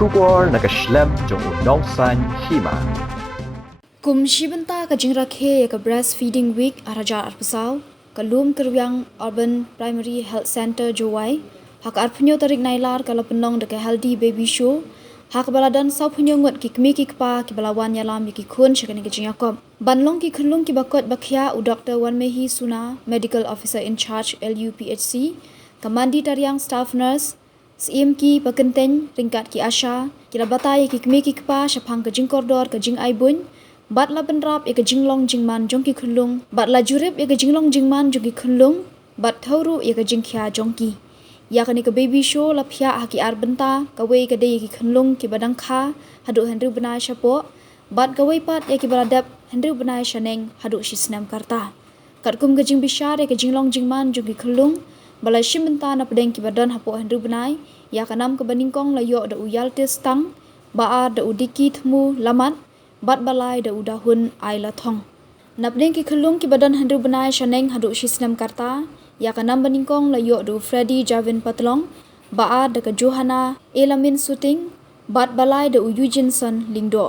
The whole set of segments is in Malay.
Shubor nakaslem jong unongsan Hima. Kum Shibanta ka jing Rakhe ka breastfeeding week araja arpusau ka Loomkyrwiang Urban Primary Health Center Jowai hak arpunyo tarik nailar ka Pynlong de healthy baby show hak baladan sau punyo ngot ki kmi ki kpa ki balawan yalam ki khun shakani ka jing yakob banlong ki khulung ki bakot bakhya u Dr. Wanmehi Suna medical officer in charge LUPHC kamandi tariang staff nurse Sim ki pakenteng ringkat ki asha kila batai ki kmi ki kpa shapang ka jing koridor ka jing aibun bat la benrap e ka jinglong jingman jong ki khulung bat la jurip e ka jinglong jingman jong ki khulung bat thauru e ka jingkhya jong ki ya kani ka baby show la phya ha ki ar benta ka wei ka dei ki khulung ki badang kha hadu henru banai shapo bat ka wei pat e ki baradap henru banai shaneng hadu shisnam karta katkum ka jing bishar e ka jinglong jingman jong ki khulung balai shimbenta na pedeng ki badan hapo henru banai ya kanam ka baningkong la yo da uyal tes tang ba ar da udiki thmu lamat bat balai da udahun aila thong napdeng ki khulung ki badan henru banai shaneng hadu shisnam karta ya kanam baningkong la yo do Freddy Javin Patlong ba ar da ka Johanna Elamin Suting bat balai da Eugene Lingdo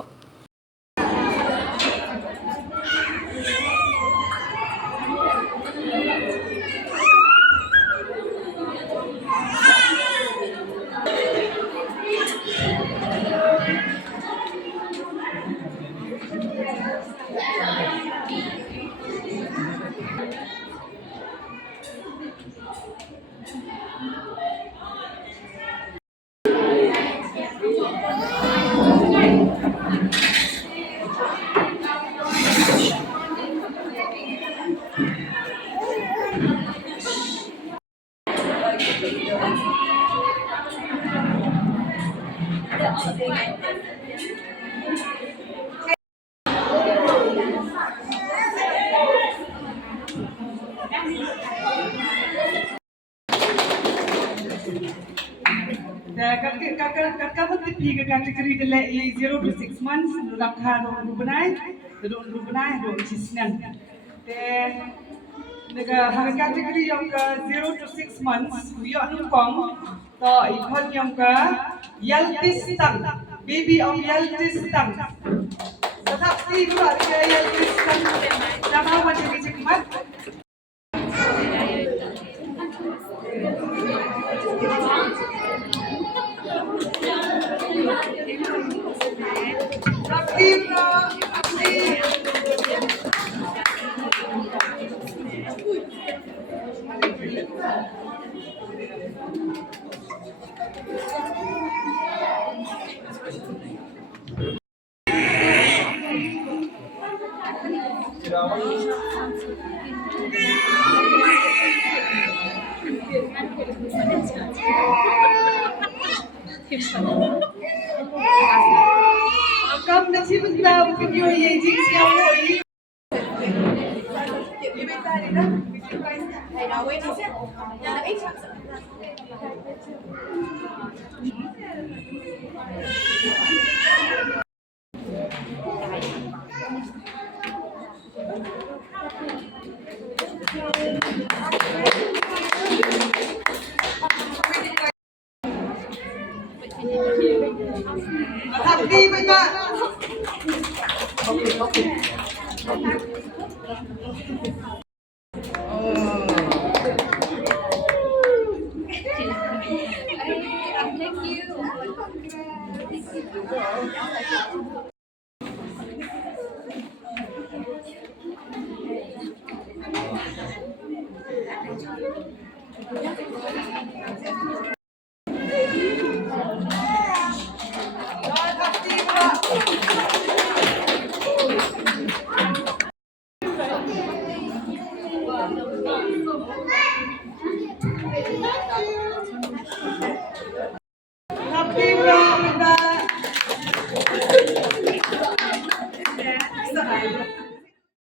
Kakak tiga kategori delay 0 to 6 months Rakhe duduk rubenai duduk cisnen. Dan nega harga kategori yang ke 0 to 6 months yo nukong to ikut yang ke yaltistang baby of yaltistang. Tetap si buat ke yaltistang. Nama macam ni cekmat. Kamu nak cium tahu video yang jingsiang lagi? Happy mereka. Okay. Thank you.